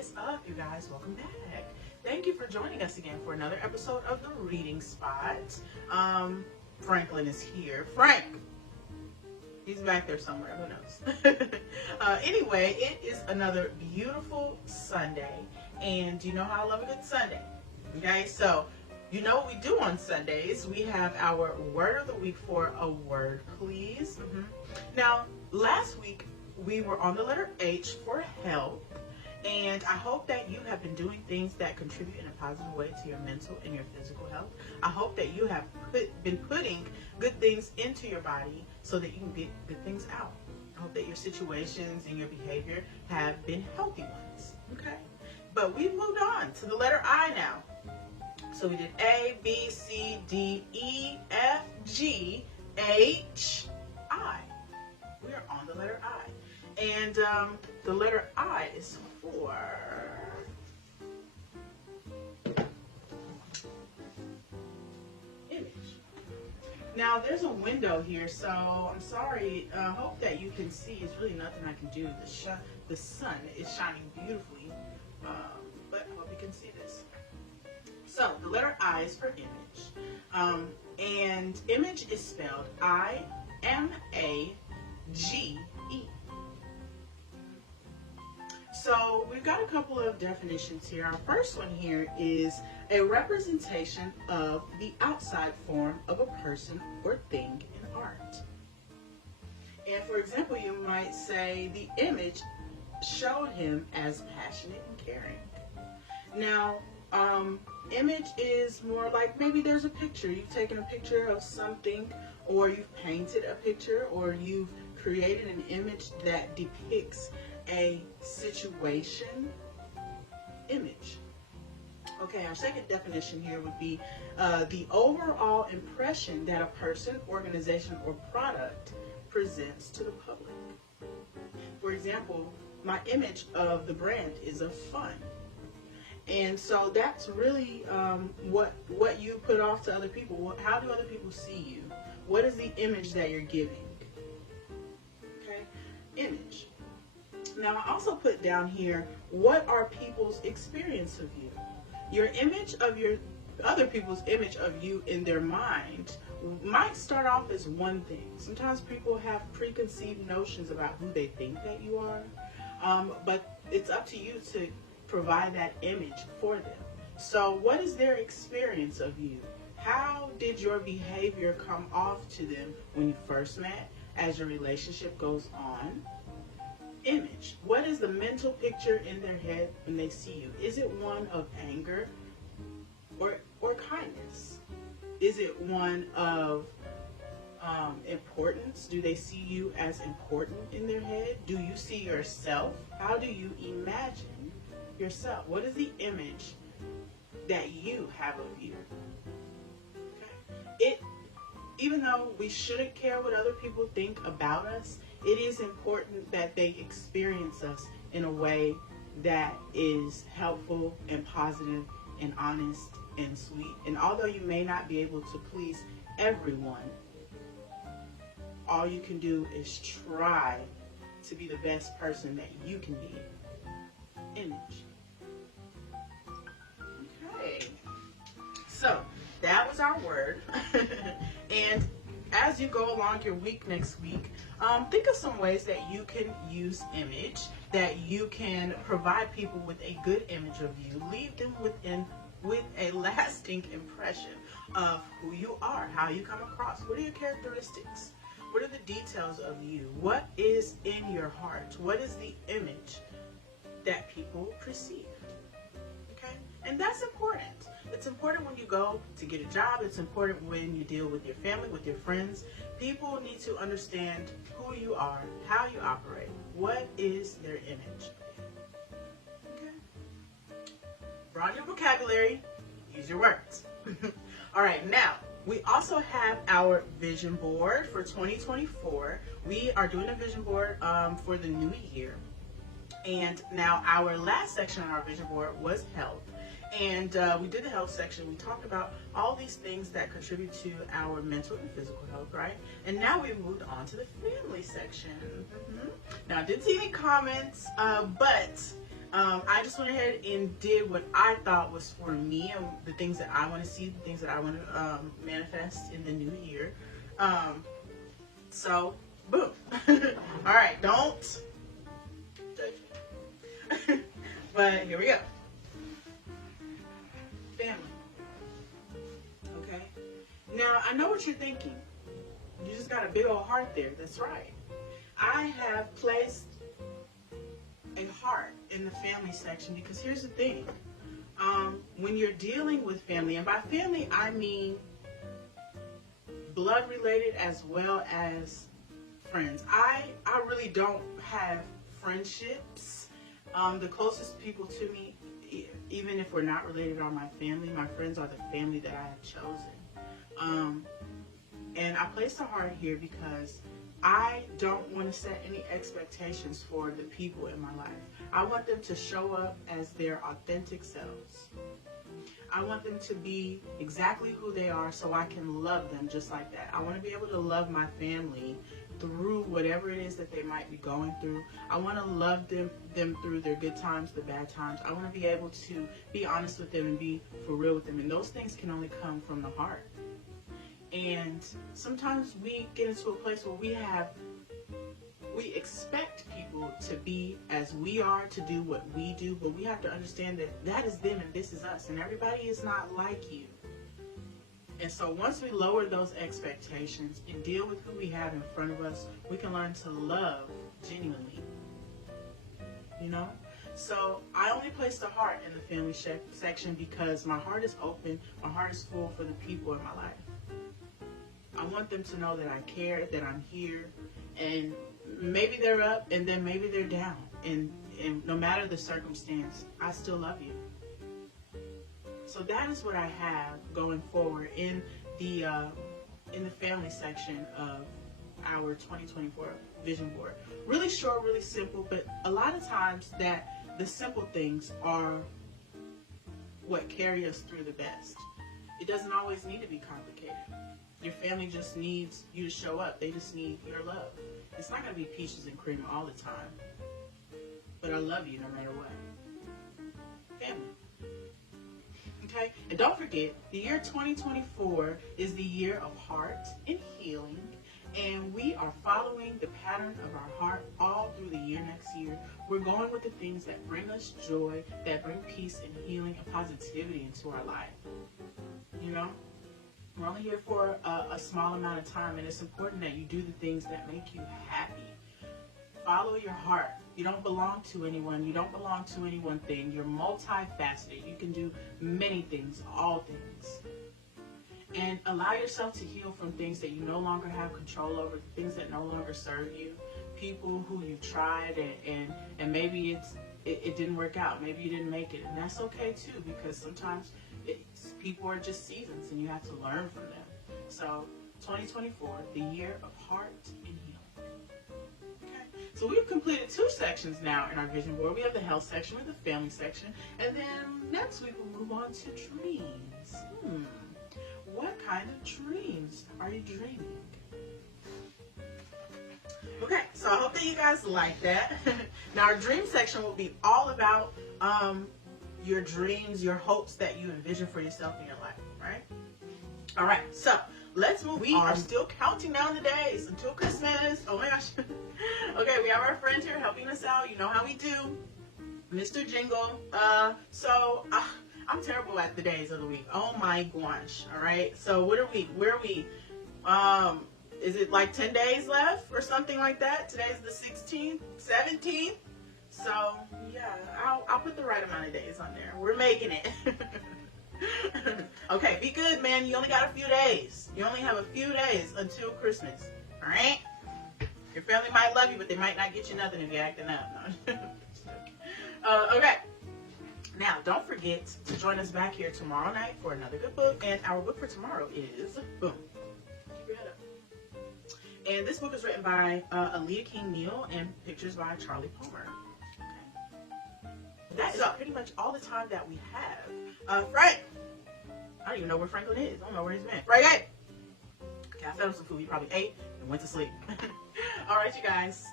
is up, you guys? Welcome back. Thank you for joining us again for another episode of the Reading Spot. Franklin is here. Frank! He's back there somewhere. Who knows? Anyway, it is another beautiful Sunday. And you know how I love a good Sunday. Okay, so you know what we do on Sundays. We have our word of the week for a word, please. Now, last week we were on the letter H for help. And I hope that you have been doing things that contribute in a positive way to your mental and your physical health. I hope that you have been putting good things into your body so that you can get good things out. I hope that your situations and your behavior have been healthy ones. Okay? But we've moved on to the letter I now. So we did A, B, C, D, E, F, G, H, I. We are on the letter I. And the letter I is for image. Now there's a window here, so I'm sorry. Hope that you can see. It's really nothing I can do. The sun is shining beautifully, but I hope you can see this. So the letter I is for image, and image is spelled I-M-A-G-E. So we've got a couple of definitions here. Our first one here is a representation of the outside form of a person or thing in art. And for example, you might say the image showed him as passionate and caring. Now, image is more like maybe there's a picture. You've taken a picture of something, or you've painted a picture, or you've created an image that depicts a situation. Image. Okay, our second definition here would be the overall impression that a person, organization, or product presents to the public. For example, my image of the brand is of fun. And so that's really what you put off to other people. How do other people see you? What is the image that you're giving? Okay, image. Now I also put down here, what are people's experience of you? Your image of other people's image of you in their mind might start off as one thing. Sometimes people have preconceived notions about who they think that you are, but it's up to you to provide that image for them. So what is their experience of you? How did your behavior come off to them when you first met, as your relationship goes on? Image. What is the mental picture in their head when they see you? Is it one of anger or kindness? Is it one of importance? Do they see you as important in their head? Do you see yourself? How do you imagine yourself? What is the image that you have of you? Okay. Even though we shouldn't care what other people think about us, it is important that they experience us in a way that is helpful and positive and honest and sweet. And although you may not be able to please everyone, all you can do is try to be the best person that you can be. Image. Okay. So that was our word. And as you go along your week next week, think of some ways that you can use image, that you can provide people with a good image of you, leave them with a lasting impression of who you are, how you come across. What are your characteristics? What are the details of you? What is in your heart? What is the image that people perceive? Okay? And that's important. It's important when you go to get a job. It's important when you deal with your family, with your friends. People need to understand who you are, how you operate. What is their image? Okay. Broaden your vocabulary. Use your words. All right, now, we also have our vision board for 2024. We are doing a vision board for the new year. And now our last section on our vision board was health. And we did the health section. We talked about all these things that contribute to our mental and physical health, right? And now we've moved on to the family section. Now, I didn't see any comments, but I just went ahead and did what I thought was for me and the things that I want to see, the things that I want to manifest in the new year. So, boom. All right, don't judge me. But here we go. Family. Okay? Now, I know what you're thinking. You just got a big old heart there. That's right. I have placed a heart in the family section because here's the thing. When you're dealing with family, and by family I mean blood related as well as friends. I really don't have friendships. The closest people to me, even if we're not related, are my family. My friends are the family that I have chosen. And I placed a heart here because I don't want to set any expectations for the people in my life. I want them to show up as their authentic selves. I want them to be exactly who they are so I can love them just like that. I want to be able to love my family through whatever it is that they might be going through. I want to love them through their good times, the bad times. I want to be able to be honest with them and be for real with them. And those things can only come from the heart. And sometimes we get into a place where we expect people to be as we are, to do what we do, but we have to understand that that is them and this is us, and everybody is not like you. And so once we lower those expectations and deal with who we have in front of us, we can learn to love genuinely. You know? So I only placed a heart in the family section because my heart is open, my heart is full for the people in my life. I want them to know that I care, that I'm here, and maybe they're up and then maybe they're down. And no matter the circumstance, I still love you. So that is what I have going forward in the family section of our 2024 vision board. Really short, really simple, but a lot of times that the simple things are what carry us through the best. It doesn't always need to be complicated. Your family just needs you to show up. They just need your love. It's not going to be peaches and cream all the time. But I love you no matter what. Family. Okay? And don't forget, the year 2024 is the year of heart and healing. And we are following the pattern of our heart all through the year next year. We're going with the things that bring us joy, that bring peace and healing and positivity into our life. You know? We're only here for a small amount of time, and it's important that you do the things that make you happy. Follow your heart. You don't belong to anyone. You don't belong to any one thing. You're multifaceted. You can do many things, all things. And allow yourself to heal from things that you no longer have control over, things that no longer serve you, people who you've tried and maybe it didn't work out. Maybe you didn't make it. And that's okay too, because sometimes people are just seasons and you have to learn from them. So 2024, the year of heart and healing. Okay. So we've completed 2 sections now in our vision board. We have the health section and the family section. And then next week we'll move on to dreams. What kind of dreams are you dreaming? Okay, so I hope that you guys like that. Now our dream section will be all about your dreams, your hopes that you envision for yourself in your life, right? All right, so let's move on. We are still counting down the days until Christmas. Oh my gosh. Okay, we have our friend here helping us out. You know how we do. Mr. Jingle. I'm terrible at the days of the week. Oh my gosh. All right, so what are we? Where are we? Is it like 10 days left or something like that? Today's the 16th, 17th. So, yeah, I'll put the right amount of days on there. We're making it. Okay, be good, man. You only got a few days. You only have a few days until Christmas. All right? Your family might love you, but they might not get you nothing if you're acting up. No. Okay. Now, don't forget to join us back here tomorrow night for another good book. And our book for tomorrow is, boom. Keep your head up. And this book is written by Aaliyah King Neal and pictures by Charlie Palmer. That is pretty much all the time that we have. Frank! I don't even know where Franklin is. I don't know where he's been. Frank! Okay, I fed him some food. He probably ate and went to sleep. All right, you guys.